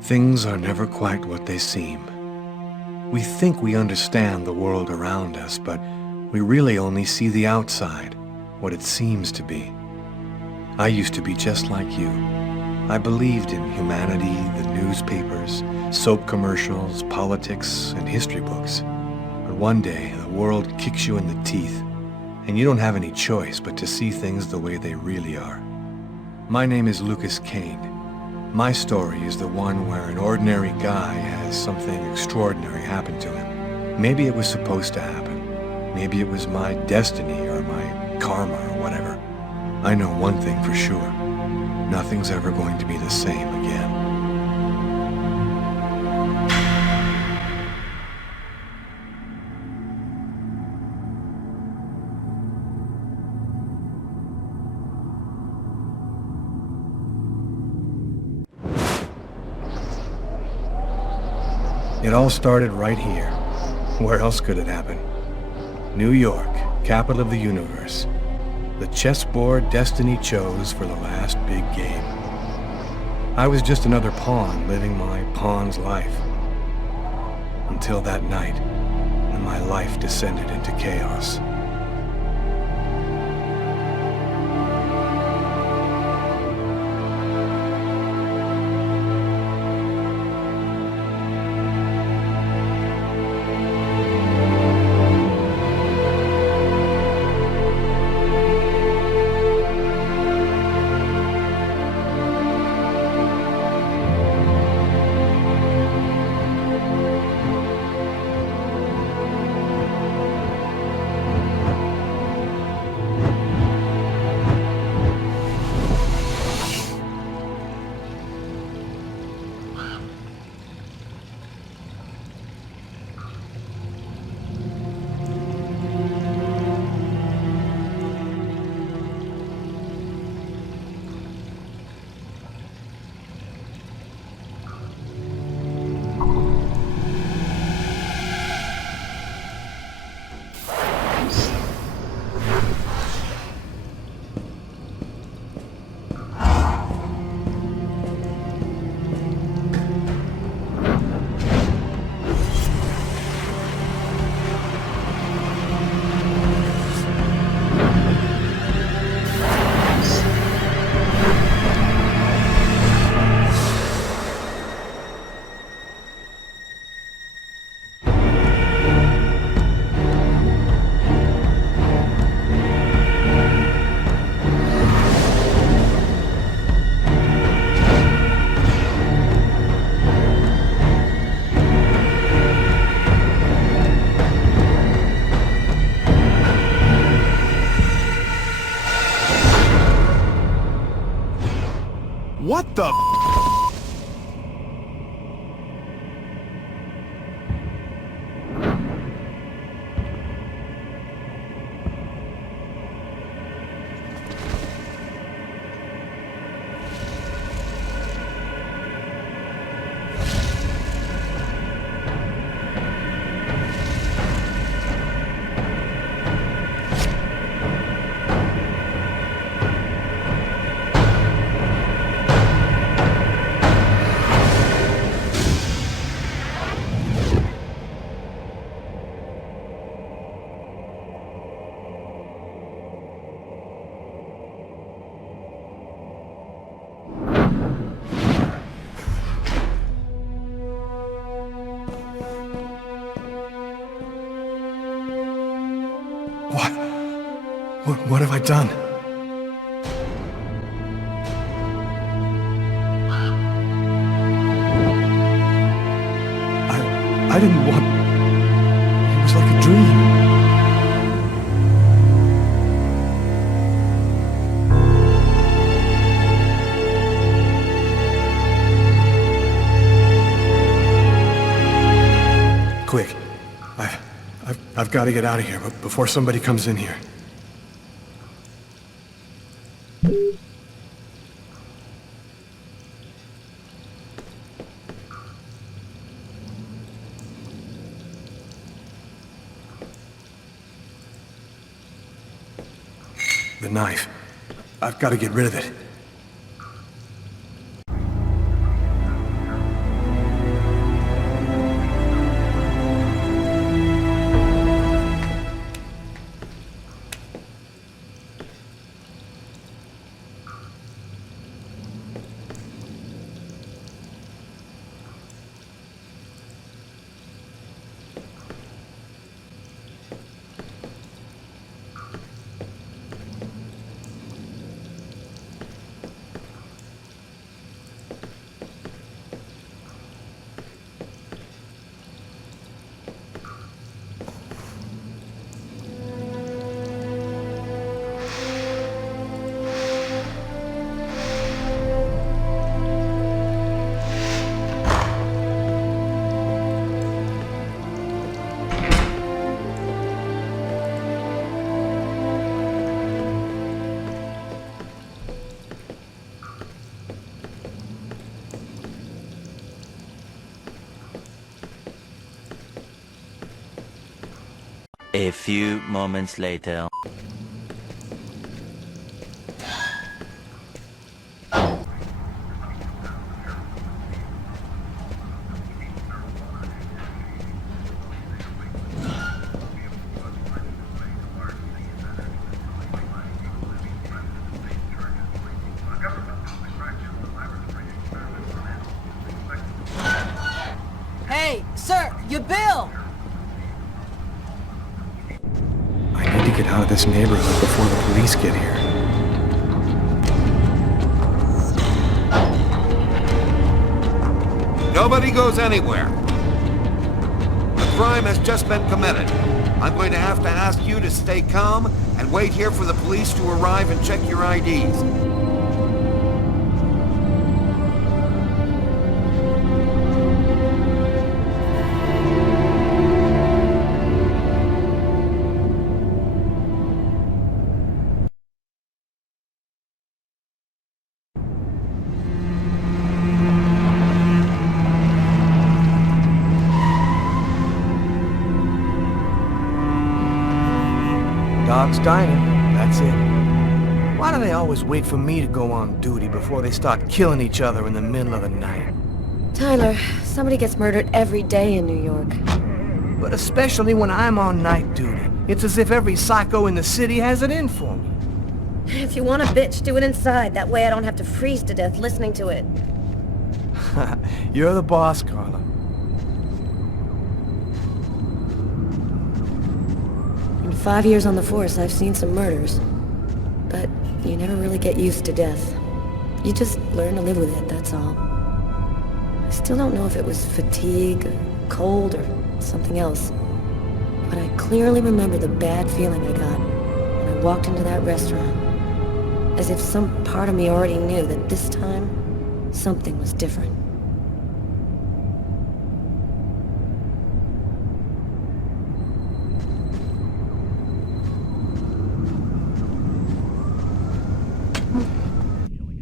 Things are never quite what they seem. We think we understand the world around us, but we really only see the outside, what it seems to be. I used to be just like you. I believed in humanity, the newspapers, soap commercials, politics, and history books. But one day, the world kicks you in the teeth, and you don't have any choice but to see things the way they really are. My name is Lucas Kane. My story is the one where an ordinary guy has something extraordinary happen to him. Maybe it was supposed to happen. Maybe it was my destiny or my karma or whatever. I know one thing for sure. Nothing's ever going to be the same again. It all started right here. Where else could it happen? New York, capital of the universe. The chessboard destiny chose for the last big game. I was just another pawn living my pawn's life. Until that night, when my life descended into chaos. What the What have I done? I didn't want... It was like a dream. Quick. I've got to get out of here before somebody comes in here. The knife. I've got to get rid of it. A few moments later. Hey, sir, your bill! I need to get out of this neighborhood before the police get here. Nobody goes anywhere. A crime has just been committed. I'm going to have to ask you to stay calm and wait here for the police to arrive and check your IDs. Dog's dining, that's it. Why do they always wait for me to go on duty before they start killing each other in the middle of the night? Tyler, somebody gets murdered every day in New York. But especially when I'm on night duty. It's as if every psycho in the city has it in for me. If you want a bitch, do it inside. That way I don't have to freeze to death listening to it. You're the boss, Carla. In 5 years on the force, I've seen some murders. But you never really get used to death. You just learn to live with it, that's all. I still don't know if it was fatigue, or cold, or something else. But I clearly remember the bad feeling I got when I walked into that restaurant. As if some part of me already knew that this time, something was different.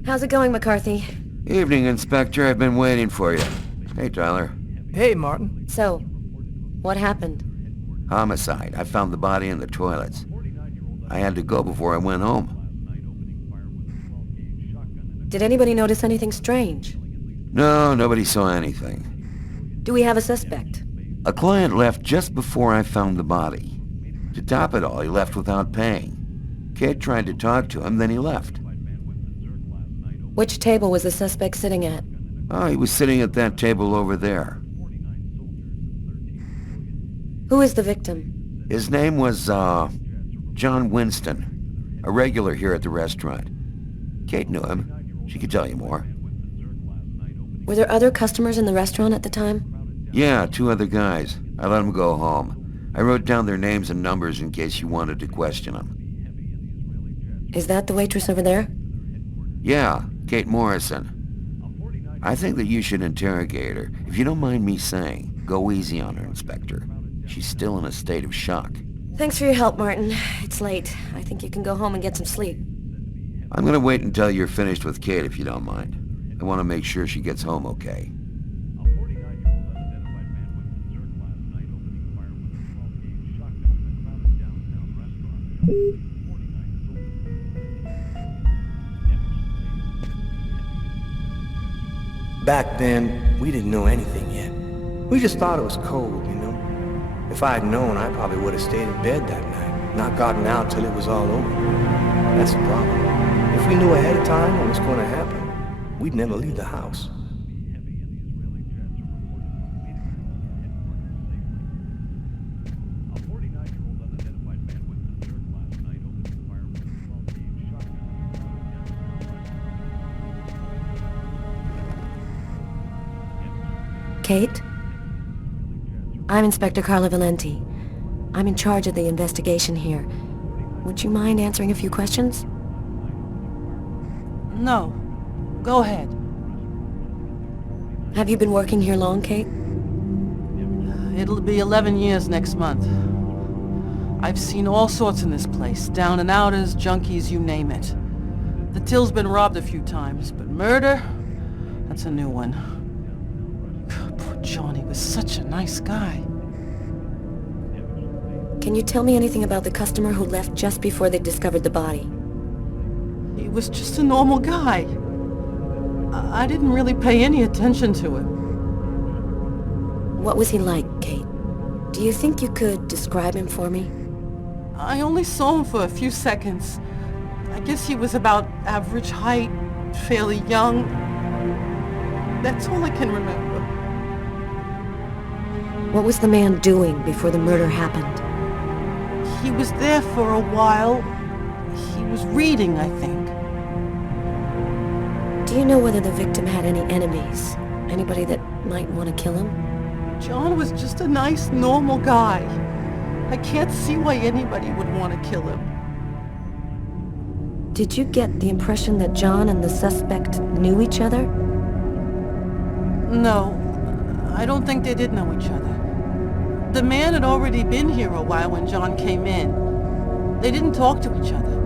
How's it going, McCarthy? Evening, Inspector. I've been waiting for you. Hey, Tyler. Hey, Martin. So, what happened? Homicide. I found the body in the toilets. I had to go before I went home. Did anybody notice anything strange? No, nobody saw anything. Do we have a suspect? A client left just before I found the body. To top it all, he left without paying. Kate tried to talk to him, then he left. Which table was the suspect sitting at? Oh, he was sitting at that table over there. Who is the victim? His name was, John Winston. A regular here at the restaurant. Kate knew him. She could tell you more. Were there other customers in the restaurant at the time? Yeah, 2 other guys. I let them go home. I wrote down their names and numbers in case you wanted to question them. Is that the waitress over there? Yeah, Kate Morrison. I think that you should interrogate her. If you don't mind me saying, go easy on her, Inspector. She's still in a state of shock. Thanks for your help, Martin. It's late. I think you can go home and get some sleep. I'm gonna wait until you're finished with Kate, if you don't mind. I want to make sure she gets home okay. Back then, we didn't know anything yet. We just thought it was cold, you know? If I had known, I probably would have stayed in bed that night, not gotten out till it was all over. That's the problem. If we knew ahead of time what was going to happen, we'd never leave the house. Kate? I'm Inspector Carla Valenti. I'm in charge of the investigation here. Would you mind answering a few questions? No. Go ahead. Have you been working here long, Kate? It'll be 11 years next month. I've seen all sorts in this place. Down and outers, junkies, you name it. The till's been robbed a few times, but murder? That's a new one. Poor John, he was such a nice guy. Can you tell me anything about the customer who left just before they discovered the body? He was just a normal guy. I didn't really pay any attention to him. What was he like, Kate? Do you think you could describe him for me? I only saw him for a few seconds. I guess he was about average height, fairly young. That's all I can remember. What was the man doing before the murder happened? He was there for a while. He was reading, I think. Do you know whether the victim had any enemies? Anybody that might want to kill him? John was just a nice, normal guy. I can't see why anybody would want to kill him. Did you get the impression that John and the suspect knew each other? No, I don't think they did know each other. The man had already been here a while when John came in. They didn't talk to each other.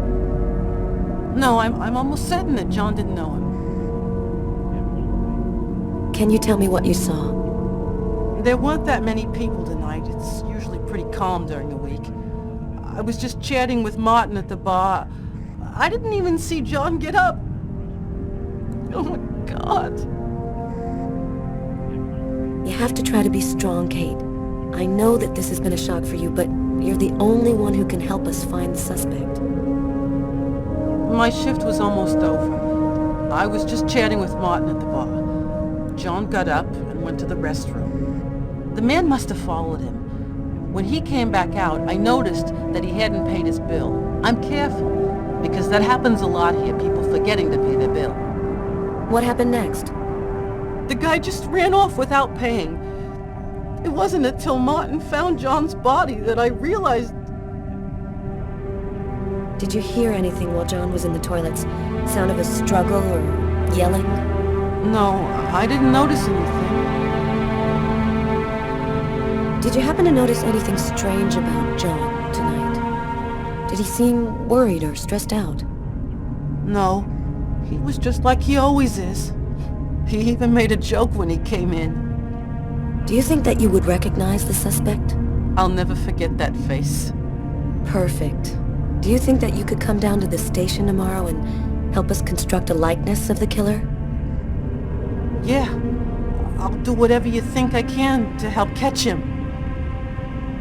No, I'm almost certain that John didn't know him. Can you tell me what you saw? There weren't that many people tonight. It's usually pretty calm during the week. I was just chatting with Martin at the bar. I didn't even see John get up. Oh my God. You have to try to be strong, Kate. I know that this has been a shock for you, but you're the only one who can help us find the suspect. My shift was almost over. I was just chatting with Martin at the bar. John got up and went to the restroom. The man must have followed him. When he came back out, I noticed that he hadn't paid his bill. I'm careful, because that happens a lot here, people forgetting to pay their bill. What happened next? The guy just ran off without paying. It wasn't until Martin found John's body that I realized... Did you hear anything while John was in the toilets? Sound of a struggle or yelling? No, I didn't notice anything. Did you happen to notice anything strange about John tonight? Did he seem worried or stressed out? No, he was just like he always is. He even made a joke when he came in. Do you think that you would recognize the suspect? I'll never forget that face. Perfect. Do you think that you could come down to the station tomorrow and help us construct a likeness of the killer? Yeah, I'll do whatever you think I can to help catch him.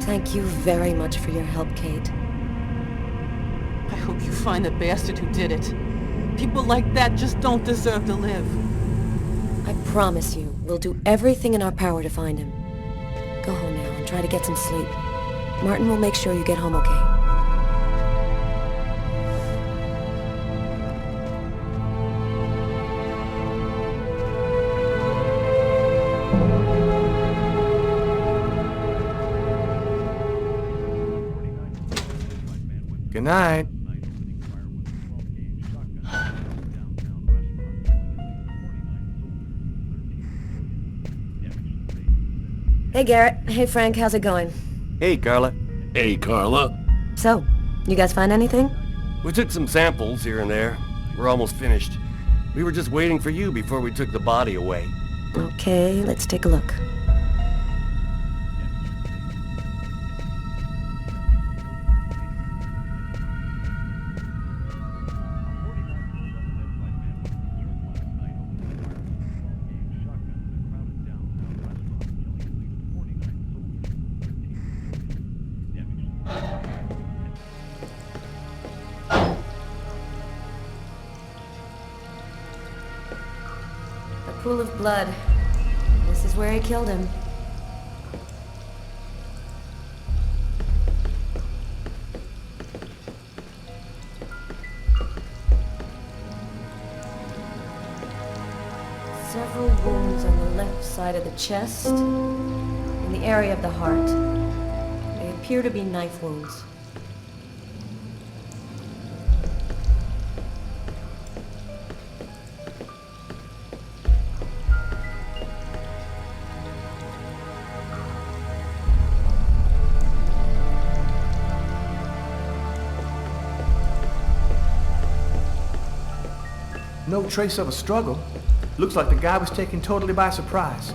Thank you very much for your help, Kate. I hope you find the bastard who did it. People like that just don't deserve to live. I promise you, we'll do everything in our power to find him. Go home now and try to get some sleep. Martin will make sure you get home okay. Good night. Hey, Garrett. Hey, Frank. How's it going? Hey, Carla. Hey, Carla. So, you guys find anything? We took some samples here and there. We're almost finished. We were just waiting for you before we took the body away. Okay, let's take a look. A pool of blood. This is where he killed him. Several wounds on the left side of the chest, in the area of the heart. They appear to be knife wounds. No trace of a struggle. Looks like the guy was taken totally by surprise.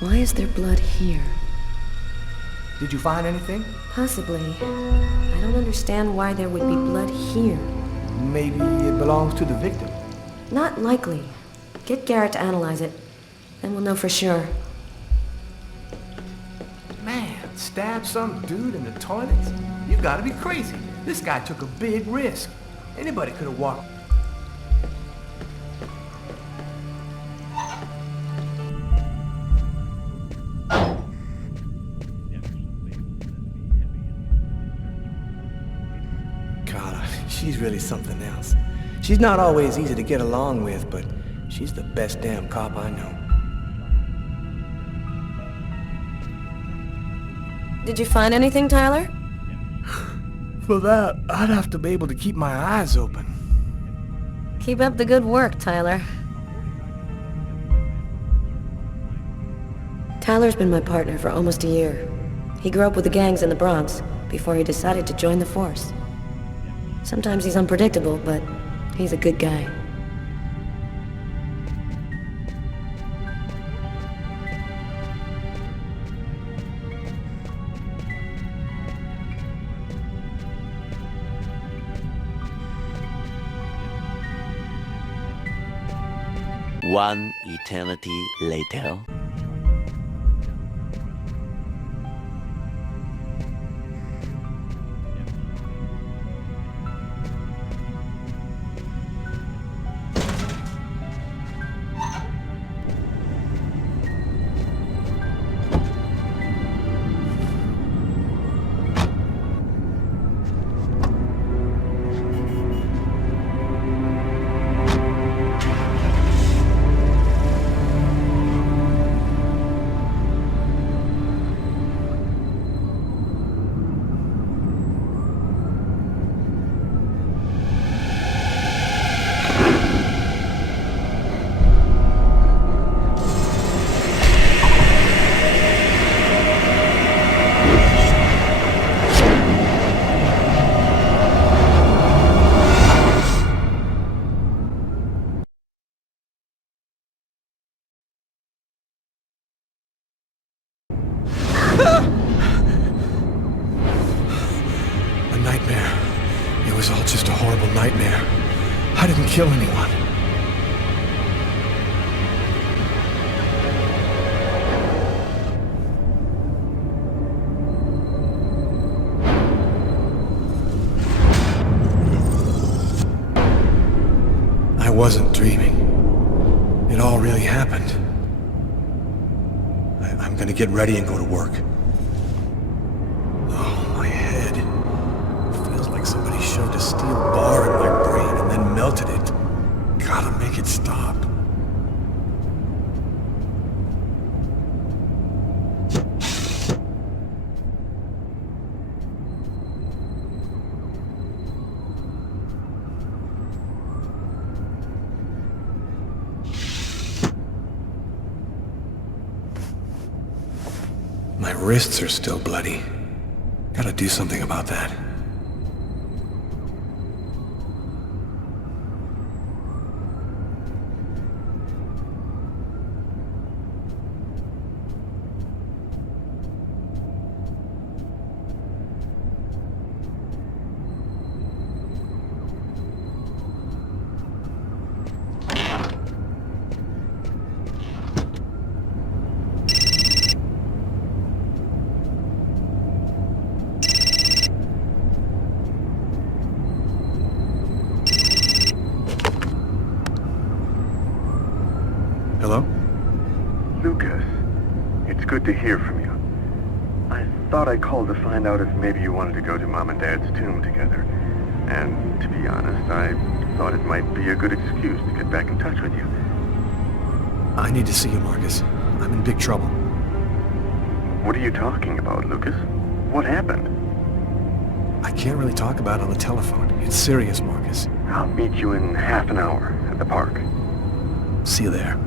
Why is there blood here? Did you find anything? Possibly. I don't understand why there would be blood here. Maybe it belongs to the victim. Not likely. Get Garrett to analyze it. Then we'll know for sure. Man, stab some dude in the toilets? You gotta be crazy. This guy took a big risk. Anybody could have walked. God, she's really something else. She's not always easy to get along with, but she's the best damn cop I know. Did you find anything, Tyler? For that, I'd have to be able to keep my eyes open. Keep up the good work, Tyler. Tyler's been my partner for almost a year. He grew up with the gangs in the Bronx before he decided to join the force. Sometimes he's unpredictable, but he's a good guy. One eternity later. A nightmare. It was all just a horrible nightmare. I didn't kill anyone. I wasn't dreaming. It all really happened. I'm gonna get ready and go to work. Oh, my head. It feels like somebody shoved a steel bar in my brain and then melted it. Gotta make it stop. My wrists are still bloody. Gotta do something about that. to hear from you. I thought I called to find out if maybe you wanted to go to Mom and Dad's tomb together. And to be honest, I thought it might be a good excuse to get back in touch with you. I need to see you, Marcus. I'm in big trouble. What are you talking about, Lucas? What happened? I can't really talk about it on the telephone. It's serious, Marcus. I'll meet you in half an hour at the park. See you there.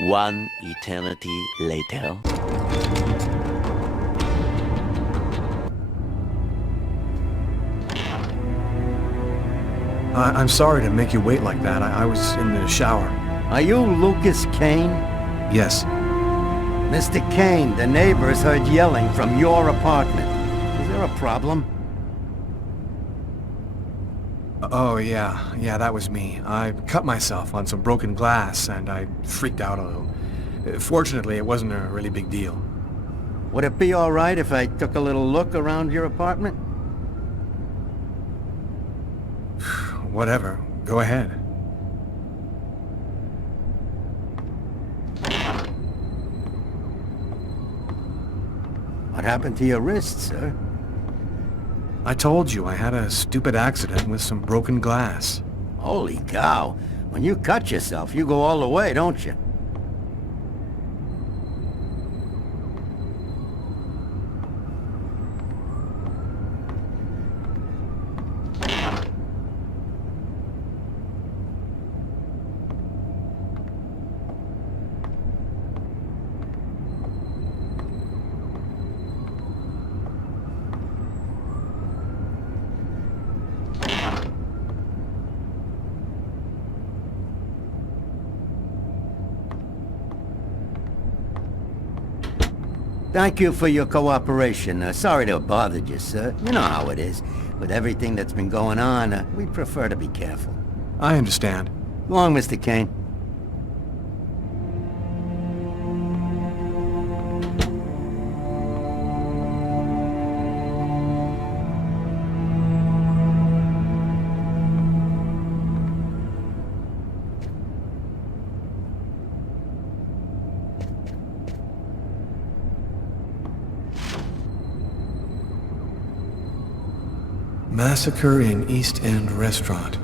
One eternity later. I'm sorry to make you wait like that. I was in the shower. Are you Lucas Kane? Yes. Mr. Kane, the neighbors heard yelling from your apartment. Is there a problem? Oh, yeah. Yeah, that was me. I cut myself on some broken glass, and I freaked out a little. Fortunately, it wasn't a really big deal. Would it be all right if I took a little look around your apartment? Whatever. Go ahead. What happened to your wrist, sir? I told you I had a stupid accident with some broken glass. Holy cow. When you cut yourself, you go all the way, don't you? Thank you for your cooperation. Sorry to have bothered you, sir. You know how it is. With everything that's been going on, we prefer to be careful. I understand. Go on, Mr. Kane. Massacre in East End restaurant.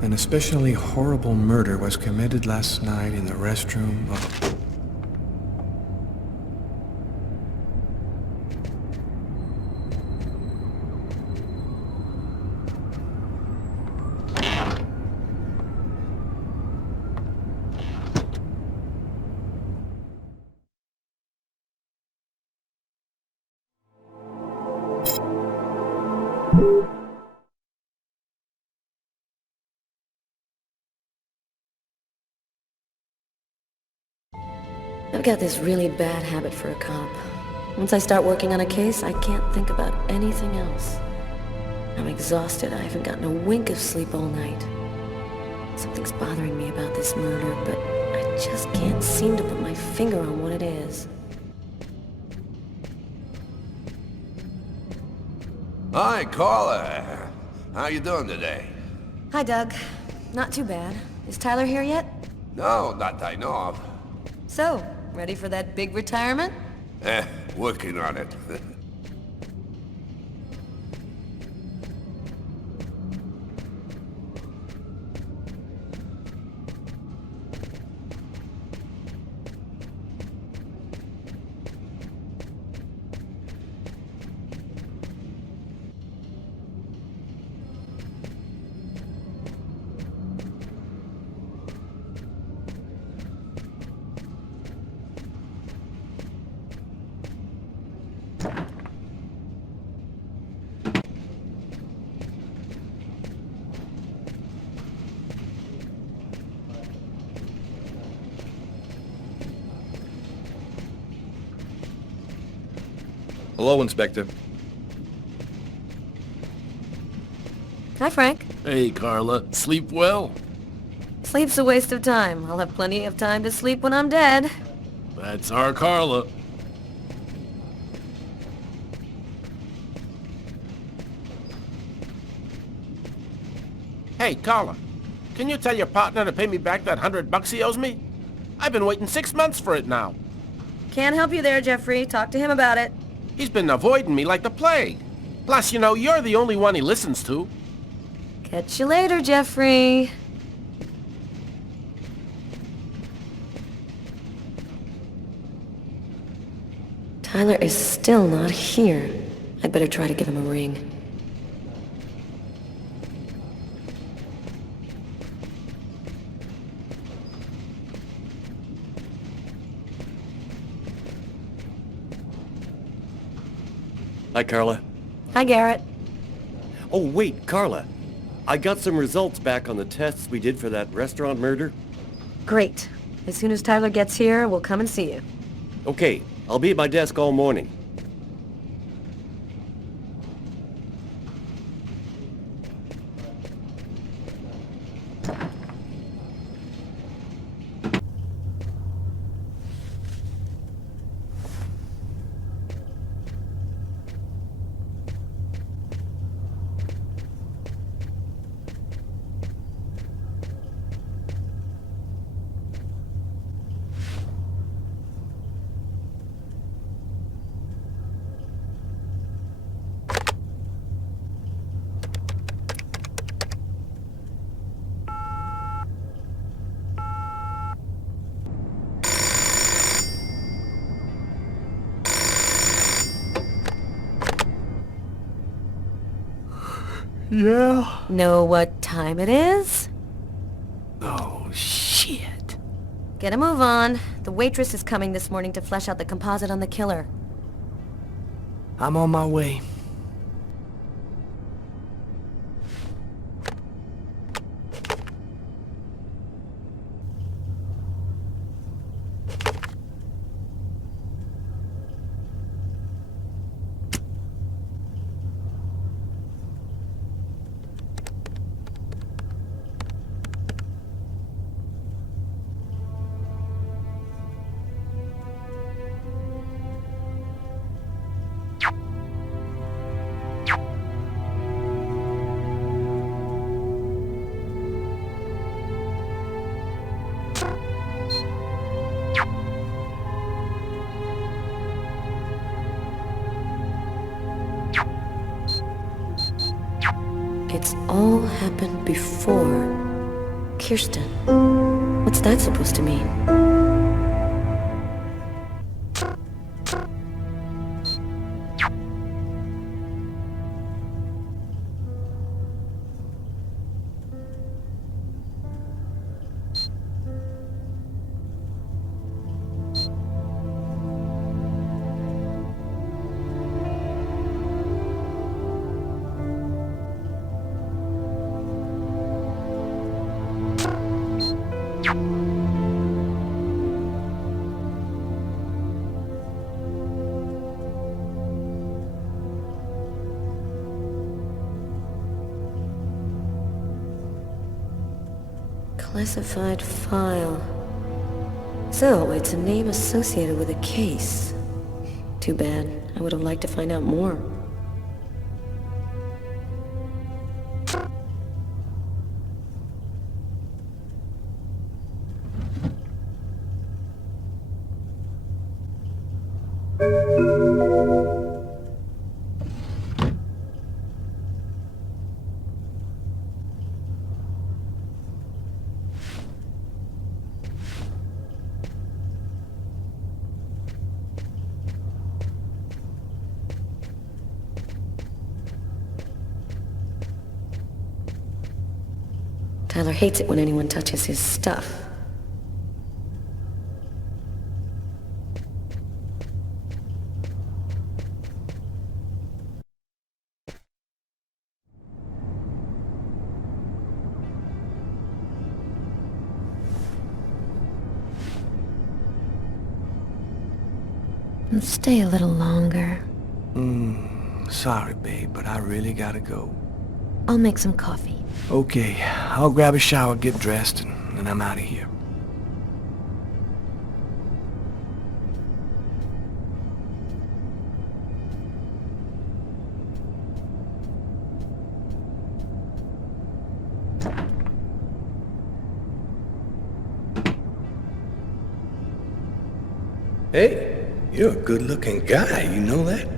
An especially horrible murder was committed last night in the restroom of... I've got this really bad habit for a cop. Once I start working on a case, I can't think about anything else. I'm exhausted. I haven't gotten a wink of sleep all night. Something's bothering me about this murder, but I just can't seem to put my finger on what it is. Hi, Carla. How you doing today? Hi, Doug. Not too bad. Is Tyler here yet? No, not that I know of. So, ready for that big retirement? Working on it. Hello, Inspector. Hi, Frank. Hey, Carla. Sleep well? Sleep's a waste of time. I'll have plenty of time to sleep when I'm dead. That's our Carla. Hey, Carla, can you tell your partner to pay me back that $100 he owes me? I've been waiting 6 months for it now. Can't help you there, Jeffrey. Talk to him about it. He's been avoiding me like the plague. Plus, you know, you're the only one he listens to. Catch you later, Jeffrey. Tyler is still not here. I'd better try to give him a ring. Hi, Carla. Hi, Garrett. Oh, wait, Carla. I got some results back on the tests we did for that restaurant murder. Great. As soon as Tyler gets here, we'll come and see you. Okay, I'll be at my desk all morning. Yeah? Know what time it is? Oh, shit. Get a move on. The waitress is coming this morning to flesh out the composite on the killer. I'm on my way. It's all happened before. Kirsten. What's that supposed to mean? Classified file. So, it's a name associated with a case. Too bad. I would have liked to find out more. Tyler hates it when anyone touches his stuff. Stay a little longer. Sorry, babe, but I really gotta go. I'll make some coffee. Okay, I'll grab a shower, get dressed, and I'm out of here. Hey, you're a good-looking guy, you know that?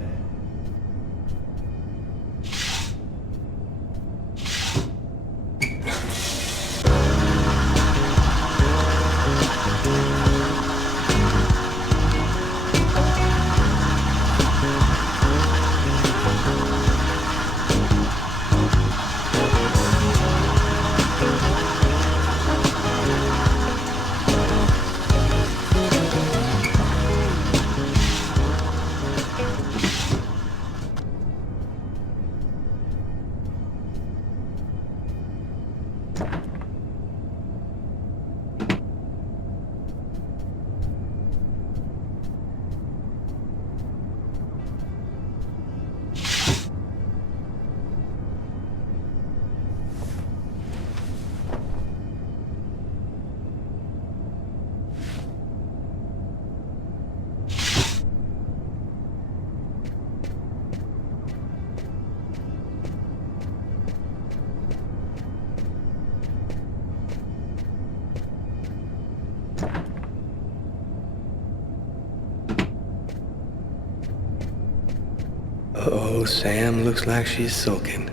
Uh-oh, Sam looks like she's sulking.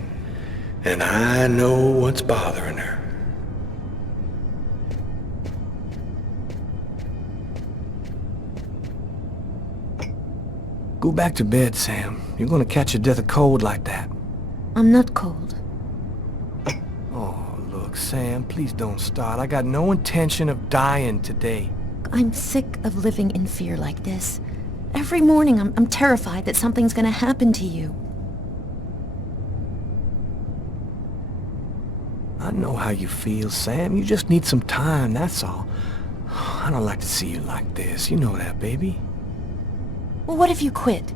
And I know what's bothering her. Go back to bed, Sam. You're gonna catch your death of cold like that. I'm not cold. Oh, look, Sam, please don't start. I got no intention of dying today. I'm sick of living in fear like this. Every morning I'm terrified that something's gonna happen to you. I know how you feel, Sam. You just need some time, that's all. I don't like to see you like this. You know that, baby. Well, what if you quit?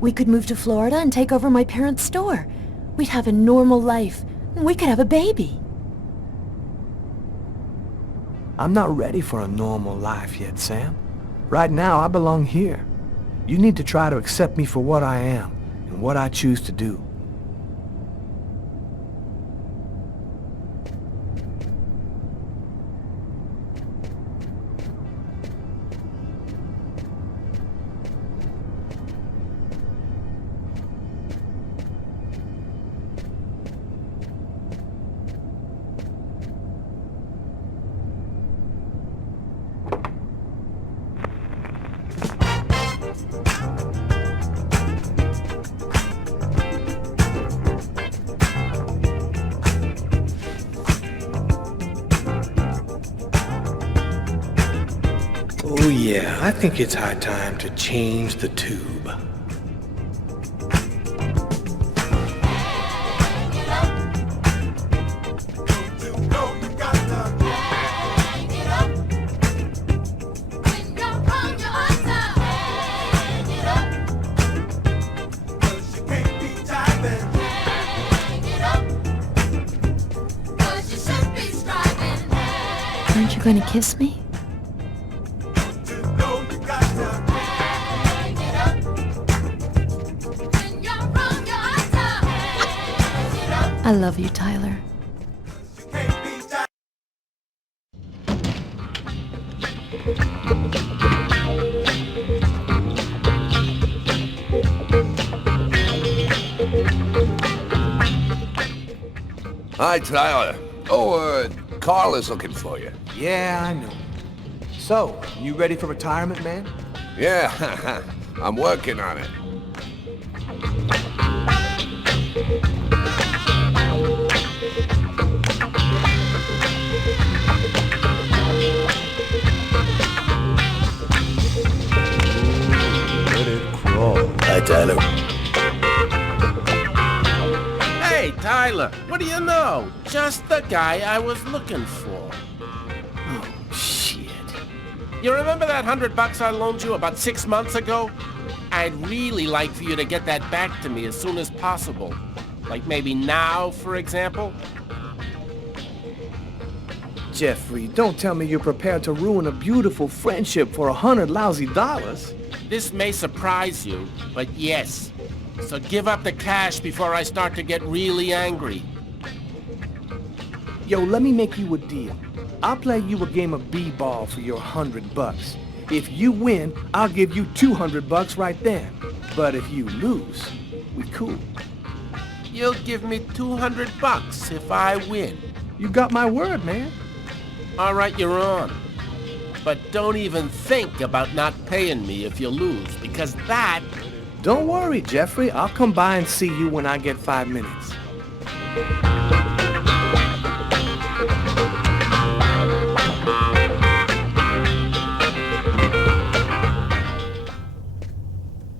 We could move to Florida and take over my parents' store. We'd have a normal life. We could have a baby. I'm not ready for a normal life yet, Sam. Right now, I belong here. You need to try to accept me for what I am and what I choose to do. Oh yeah, I think it's high time to change the tube. Aren't you going to kiss me? I love you, Tyler. Hi, Tyler. Oh, Carl is looking for you. Yeah, I know. So, you ready for retirement, man? Yeah, I'm working on it. Let it crawl. Hi, Tyler. Hey, Tyler, what do you know? Just the guy I was looking for. Oh, shit. You remember that $100 I loaned you about 6 months ago? I'd really like for you to get that back to me as soon as possible. Like maybe now, for example? Jeffrey, don't tell me you're prepared to ruin a beautiful friendship for $100 lousy. This may surprise you, but yes. So give up the cash before I start to get really angry. Yo, let me make you a deal. I'll play you a game of b-ball for your $100. If you win, I'll give you $200 right then. But if you lose, we cool. You'll give me $200 if I win. You got my word, man. All right, you're on. But don't even think about not paying me if you lose, because that... Don't worry, Jeffrey. I'll come by and see you when I get 5 minutes.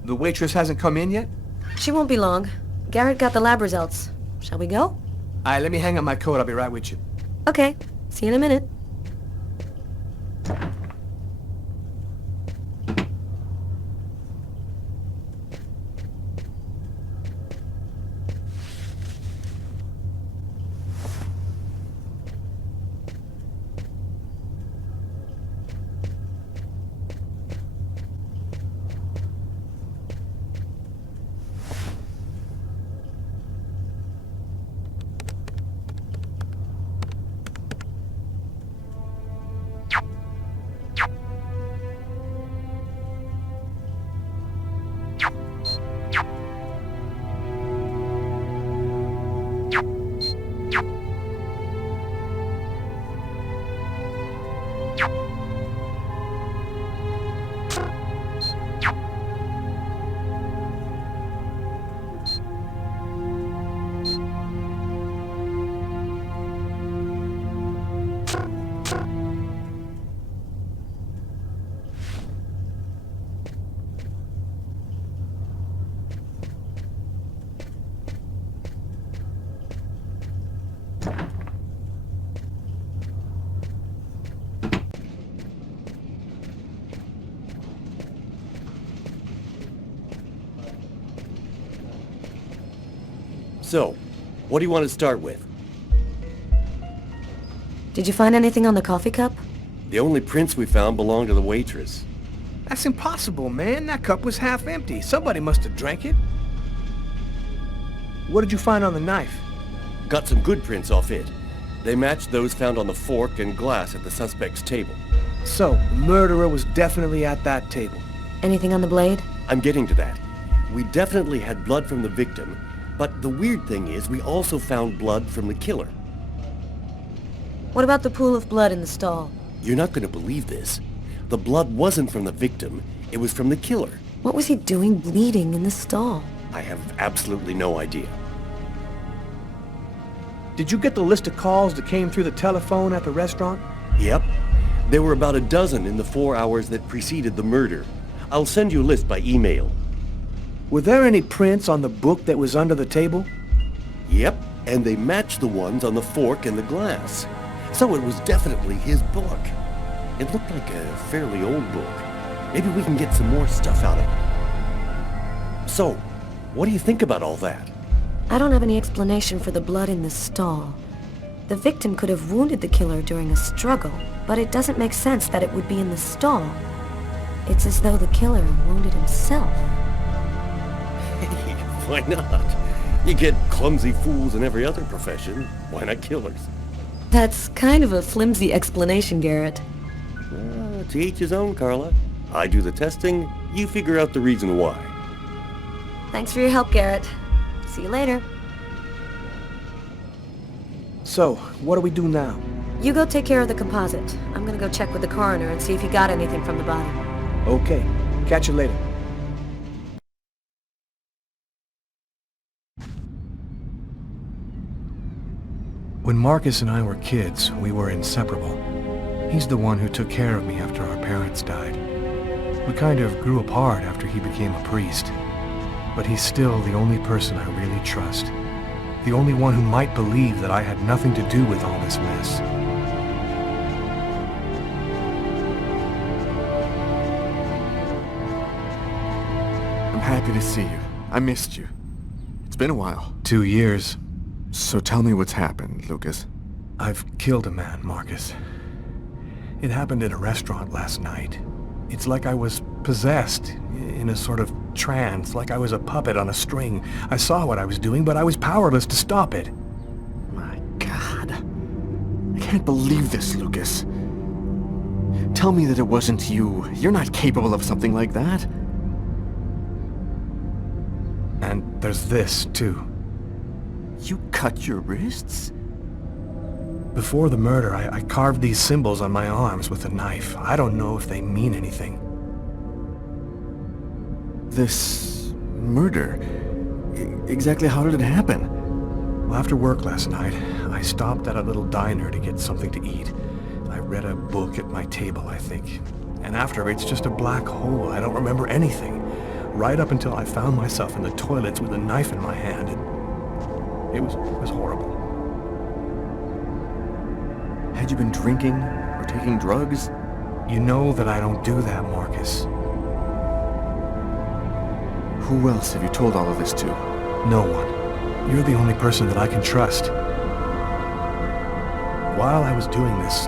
The waitress hasn't come in yet? She won't be long. Garrett got the lab results. Shall we go? All right, let me hang up my coat. I'll be right with you. Okay. See you in a minute. So, what do you want to start with? Did you find anything on the coffee cup? The only prints we found belonged to the waitress. That's impossible, man. That cup was half empty. Somebody must have drank it. What did you find on the knife? Got some good prints off it. They matched those found on the fork and glass at the suspect's table. So, the murderer was definitely at that table. Anything on the blade? I'm getting to that. We definitely had blood from the victim, but the weird thing is we also found blood from the killer. What about the pool of blood in the stall? You're not going to believe this. The blood wasn't from the victim, it was from the killer. What was he doing bleeding in the stall? I have absolutely no idea. Did you get the list of calls that came through the telephone at the restaurant? Yep. There were about a dozen in the 4 hours that preceded the murder. I'll send you a list by email. Were there any prints on the book that was under the table? Yep, and they matched the ones on the fork and the glass. So it was definitely his book. It looked like a fairly old book. Maybe we can get some more stuff out of it. So, what do you think about all that? I don't have any explanation for the blood in the stall. The victim could have wounded the killer during a struggle, but it doesn't make sense that it would be in the stall. It's as though the killer wounded himself. Why not? You get clumsy fools in every other profession. Why not killers? That's kind of a flimsy explanation, Garrett. To each his own, Carla. I do the testing, you figure out the reason why. Thanks for your help, Garrett. See you later. So, what do we do now? You go take care of the composite. I'm gonna go check with the coroner and see if he got anything from the body. Okay. Catch you later. When Marcus and I were kids, we were inseparable. He's the one who took care of me after our parents died. We kind of grew apart after he became a priest. But he's still the only person I really trust. The only one who might believe that I had nothing to do with all this mess. happy to see you. I missed you. It's been a while. 2 years. So tell me what's happened, Lucas. I've killed a man, Marcus. It happened in a restaurant last night. It's like I was possessed, in a sort of trance, like I was a puppet on a string. I saw what I was doing, but I was powerless to stop it. My God. I can't believe this, Lucas. Tell me that it wasn't you. You're not capable of something like that. And there's this, too. You cut your wrists? Before the murder, I carved these symbols on my arms with a knife. I don't know if they mean anything. This murder? Exactly how did it happen? Well, after work last night, I stopped at a little diner to get something to eat. I read a book at my table, I think. And after, it's just a black hole. I don't remember anything. Right up until I found myself in the toilets with a knife in my hand. It was horrible. Had you been drinking or taking drugs? You know that I don't do that, Marcus. Who else have you told all of this to? No one. You're the only person that I can trust. While I was doing this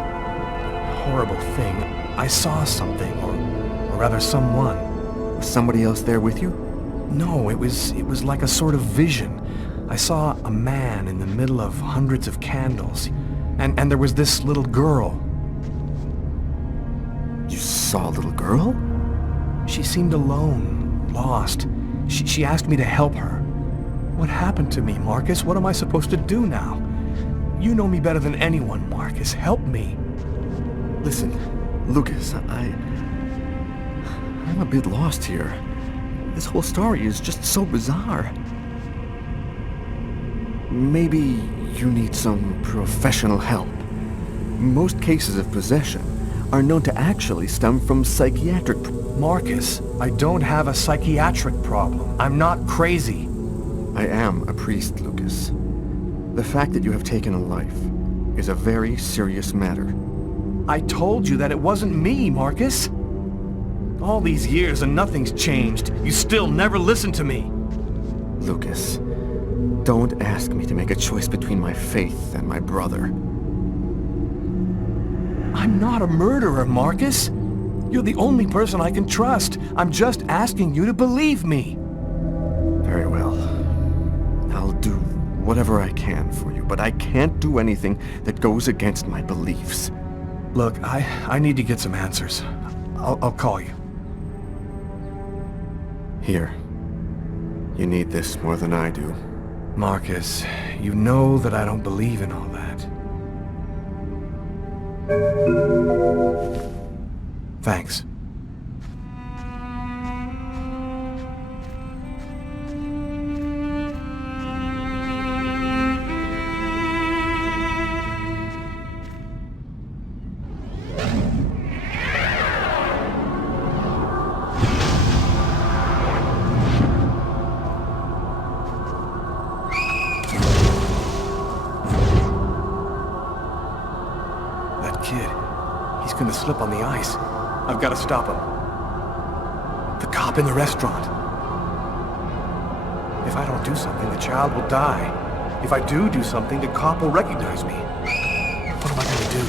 horrible thing, I saw something, or rather someone. Was somebody else there with you? No, it was like a sort of vision. I saw a man in the middle of hundreds of candles, and there was this little girl. You saw a little girl? She seemed alone, lost. She asked me to help her. What happened to me, Marcus? What am I supposed to do now? You know me better than anyone, Marcus. Help me. Listen, Lucas, I'm a bit lost here. This whole story is just so bizarre. Maybe you need some professional help. Most cases of possession are known to actually stem from psychiatric... Marcus, I don't have a psychiatric problem. I'm not crazy. I am a priest, Lucas. The fact that you have taken a life is a very serious matter. I told you that it wasn't me, Marcus. All these years and nothing's changed. You still never listen to me. Lucas, don't ask me to make a choice between my faith and my brother. I'm not a murderer, Marcus. You're the only person I can trust. I'm just asking you to believe me. Very well. I'll do whatever I can for you, but I can't do anything that goes against my beliefs. Look, I need to get some answers. I'll call you. Here. You need this more than I do. Marcus, you know that I don't believe in all that. Thanks. He's gonna slip on the ice. I've got to stop him. The cop in the restaurant. If I don't do something, the child will die. If I do something, the cop will recognize me. What am I gonna do?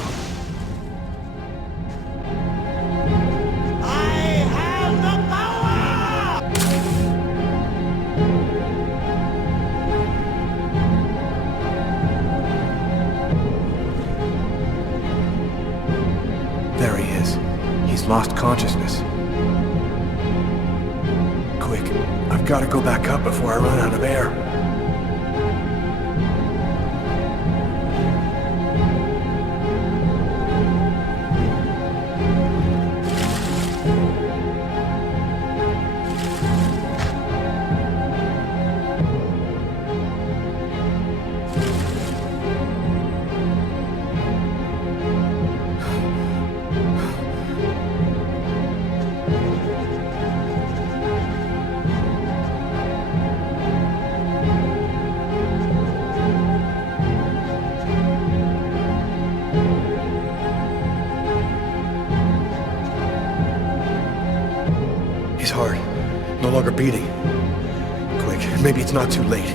There he is. He's lost consciousness. Quick, I've got to go back up before I run out of air. He's hard. No longer beating. maybe it's not too late.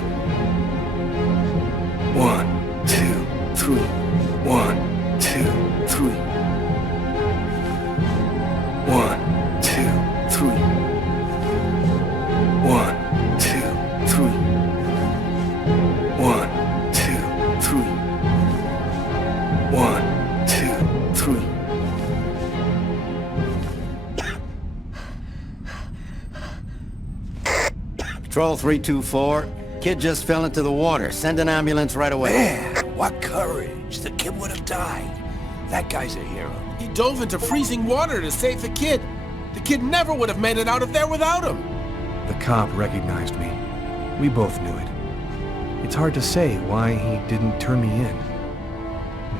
1, 2, 3. 1, 2, 3. 1, 2, 3. 1, 2, 3. 1, 2, 3. 1, 2, 3. Patrol 324. Kid just fell into the water. Send an ambulance right away. Man, what courage. The kid would have died. That guy's a hero. He dove into freezing water to save the kid. The kid never would have made it out of there without him. The cop recognized me. We both knew it. It's hard to say why he didn't turn me in.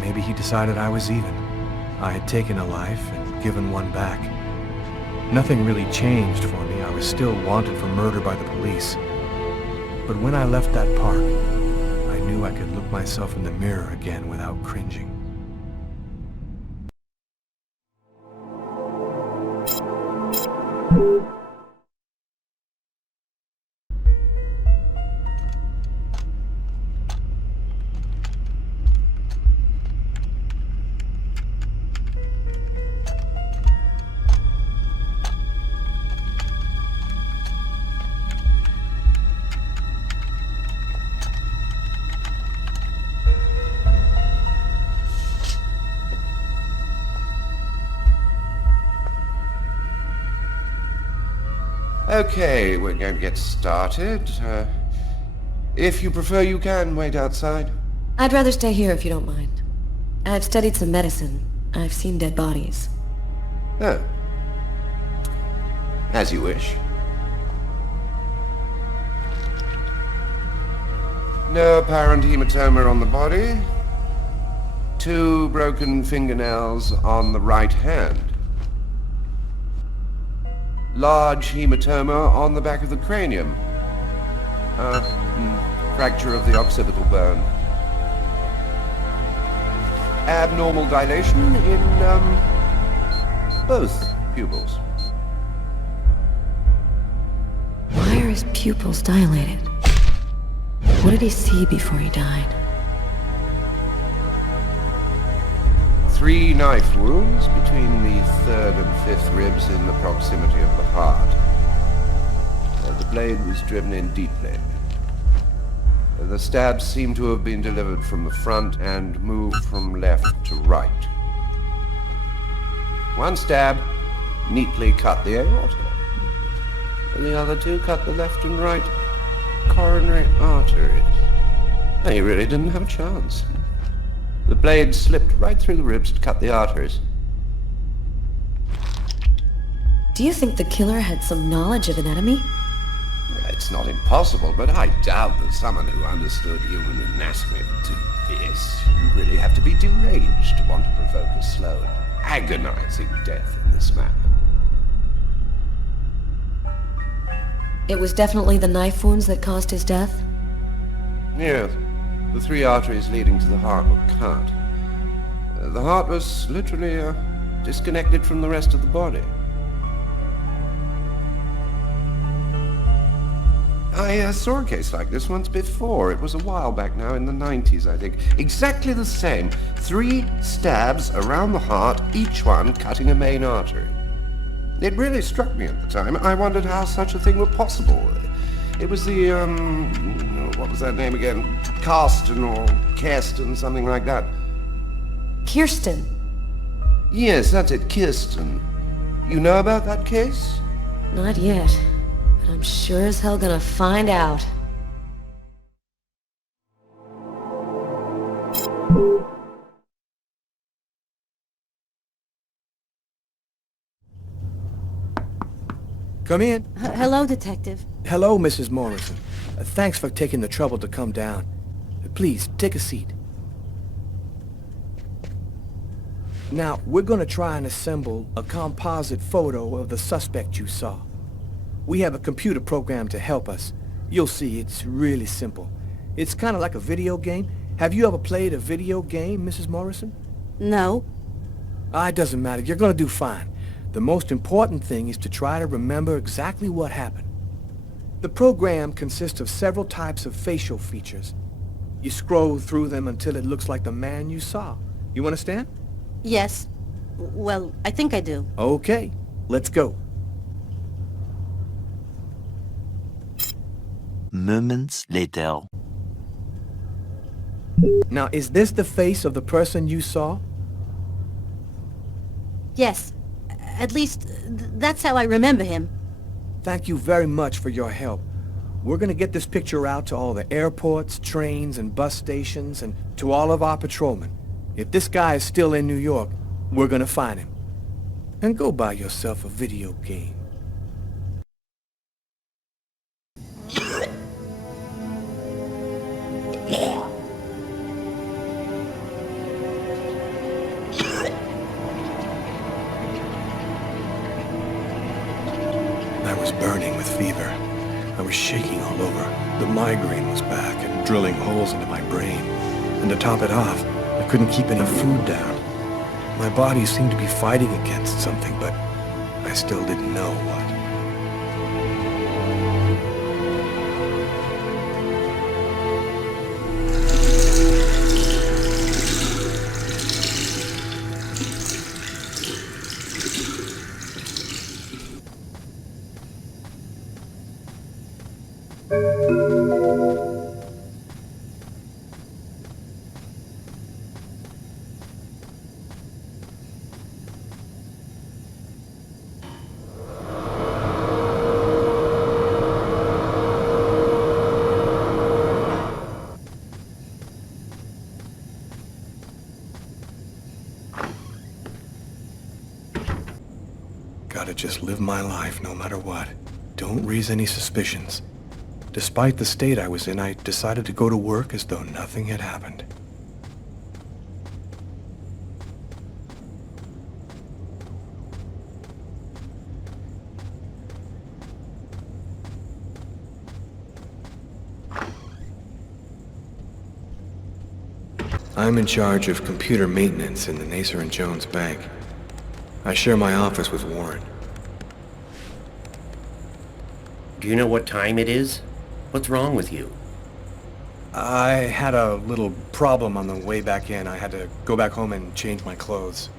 Maybe he decided I was even. I had taken a life and given one back. Nothing really changed for me. I was still wanted for murder by the police. But when I left that park, I knew I could look myself in the mirror again without cringing. Okay, we're going to get started. If you prefer, you can wait outside. I'd rather stay here if you don't mind. I've studied some medicine. I've seen dead bodies. Oh. As you wish. No apparent hematoma on the body. 2 broken fingernails on the right hand. Large hematoma on the back of the cranium. Fracture of the occipital bone. Abnormal dilation in, both pupils. Why are his pupils dilated? What did he see before he died? 3 knife wounds between the 3rd and 5th ribs in the proximity of the heart. The blade was driven in deeply. The stabs seem to have been delivered from the front and moved from left to right. 1 stab neatly cut the aorta, and the other 2 cut the left and right coronary arteries. He really didn't have a chance. The blade slipped right through the ribs to cut the arteries. Do you think the killer had some knowledge of anatomy? It's not impossible, but I doubt that someone who understood human anatomy would do this. You really have to be deranged to want to provoke a slow and agonizing death in this manner. It was definitely the knife wounds that caused his death? Yes. The 3 arteries leading to the heart were cut. The heart was literally disconnected from the rest of the body. I saw a case like this once before. It was a while back now, in the 90s, I think. Exactly the same. 3 stabs around the heart, each one cutting a main artery. It really struck me at the time. I wondered how such a thing were possible. It was the, what was that name again? Karsten or Kirsten, something like that. Kirsten? Yes, that's it, Kirsten. You know about that case? Not yet, but I'm sure as hell gonna find out. Come in. Hello, Detective. Hello, Mrs. Morrison. Thanks for taking the trouble to come down. Please, take a seat. Now, we're gonna try and assemble a composite photo of the suspect you saw. We have a computer program to help us. You'll see, it's really simple. It's kind of like a video game. Have you ever played a video game, Mrs. Morrison? No. It doesn't matter. You're gonna do fine. The most important thing is to try to remember exactly what happened. The program consists of several types of facial features. You scroll through them until it looks like the man you saw. You understand? Yes. Well, I think I do. Okay, let's go. Moments later. Now, is this the face of the person you saw? Yes. At least, that's how I remember him. Thank you very much for your help. We're gonna get this picture out to all the airports, trains, and bus stations, and to all of our patrolmen. If this guy is still in New York, we're gonna find him. And go buy yourself a video game. I was burning with fever. I was shaking all over. The migraine was back and drilling holes into my brain. And to top it off, I couldn't keep any food down. My body seemed to be fighting against something, but I still didn't know what. Gotta just live my life no matter what. Don't raise any suspicions. Despite the state I was in, I decided to go to work as though nothing had happened. I'm in charge of computer maintenance in the Nacer and Jones Bank. I share my office with Warren. Do you know what time it is? What's wrong with you? I had a little problem on the way back in. I had to go back home and change my clothes.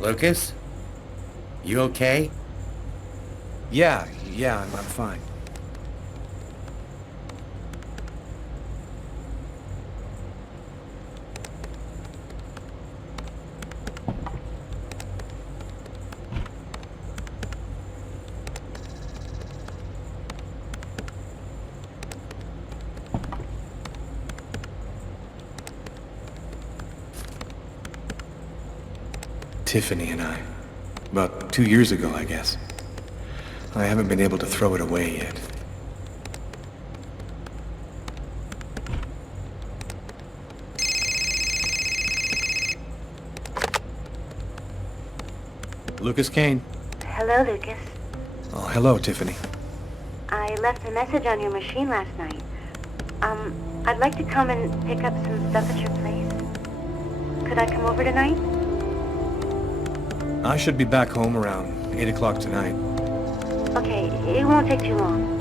Lucas? You okay? Yeah, I'm fine. Tiffany and I. About 2 years ago, I guess. I haven't been able to throw it away yet. Lucas Kane. Hello, Lucas. Oh, hello, Tiffany. I left a message on your machine last night. I'd like to come and pick up some stuff at your place. Could I come over tonight? I should be back home around 8 o'clock tonight. Okay, it won't take too long.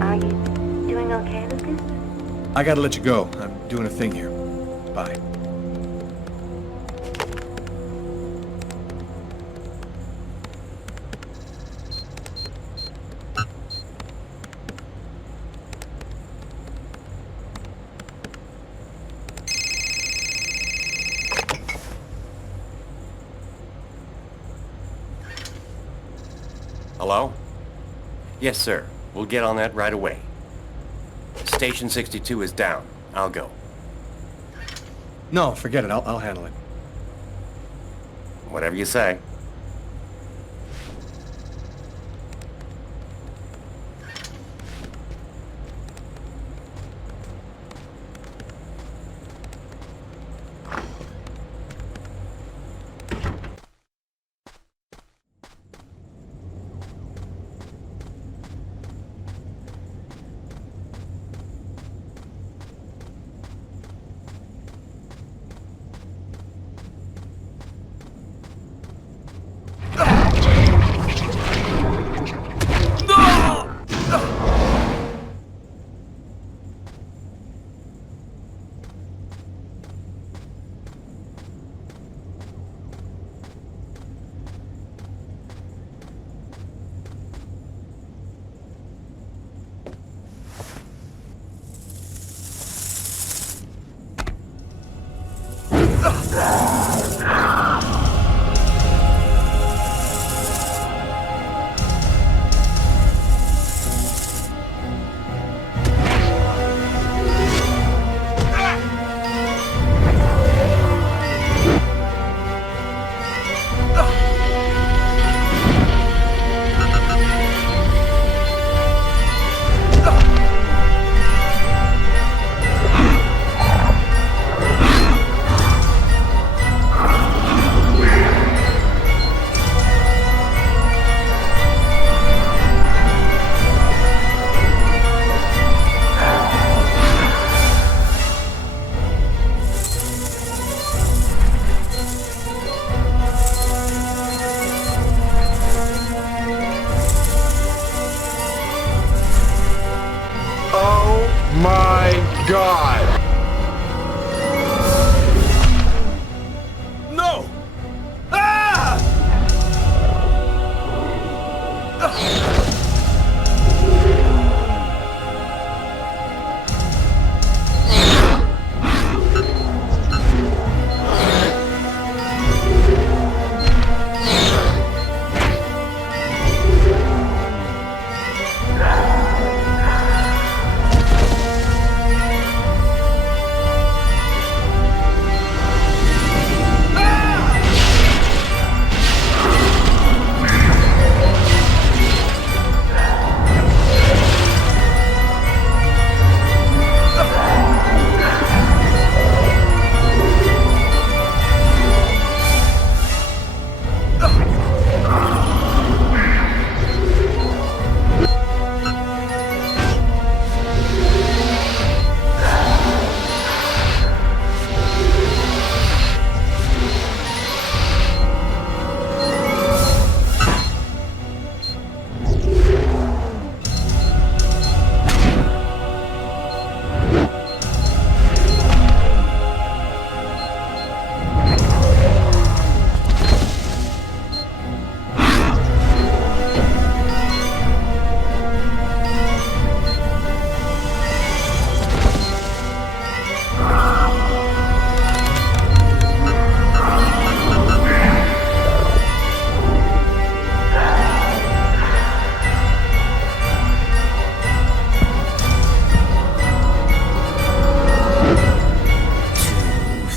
Are you doing okay, Lucas? I gotta let you go. I'm doing a thing here. Bye. Hello? Yes, sir. We'll get on that right away. Station 62 is down. I'll go. No, forget it. I'll handle it. Whatever you say.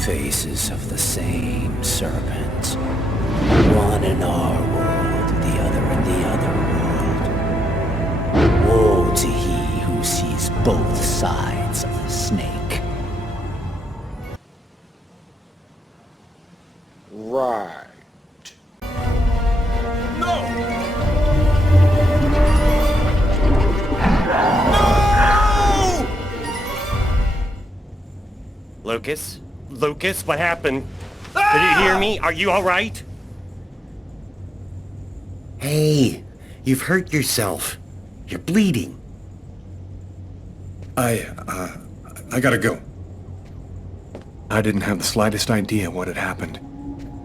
faces of the same serpent. One in our world, the other in the other world. Woe to he who sees both sides of the snake. Right. Lucas? Lucas, what happened? Did you hear me? Are you all right? Hey, you've hurt yourself. You're bleeding. I gotta go. I didn't have the slightest idea what had happened.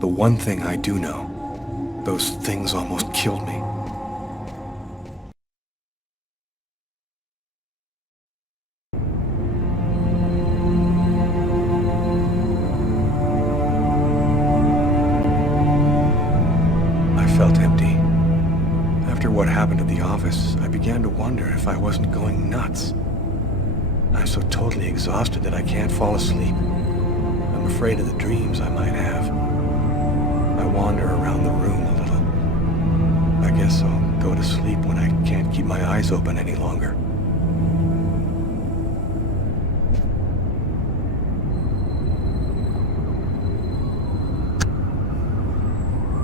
The one thing I do know, those things almost killed me. I felt empty. After what happened at the office, I began to wonder if I wasn't going nuts. I'm so totally exhausted that I can't fall asleep. I'm afraid of the dreams I might have. I wander around the room a little. I guess I'll go to sleep when I can't keep my eyes open any longer.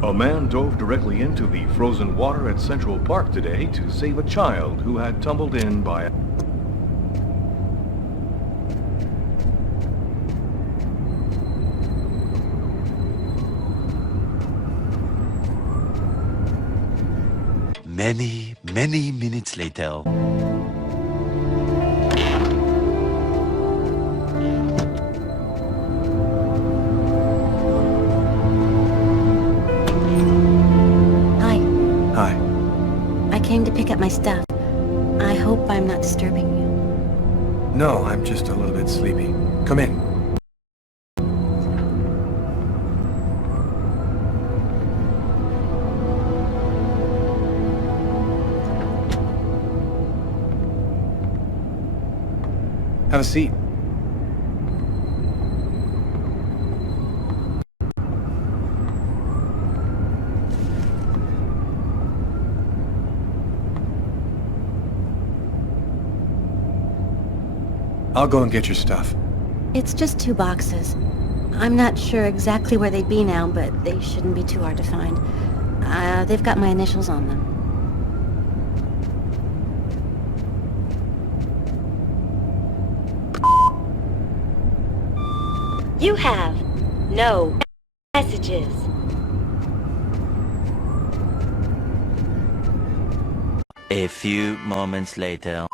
A man dove directly into the frozen water at Central Park today to save a child who had tumbled in by a... Many, many minutes later. Hi. I came to pick up my stuff. I hope I'm not disturbing you. No, I'm just a little bit sleepy. Come in. Have a seat. I'll go and get your stuff. It's just 2 boxes. I'm not sure exactly where they'd be now, but they shouldn't be too hard to find. They've got my initials on them. You have no messages. A few moments later.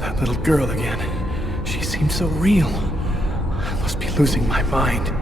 That little girl again. She seems so real. I must be losing my mind.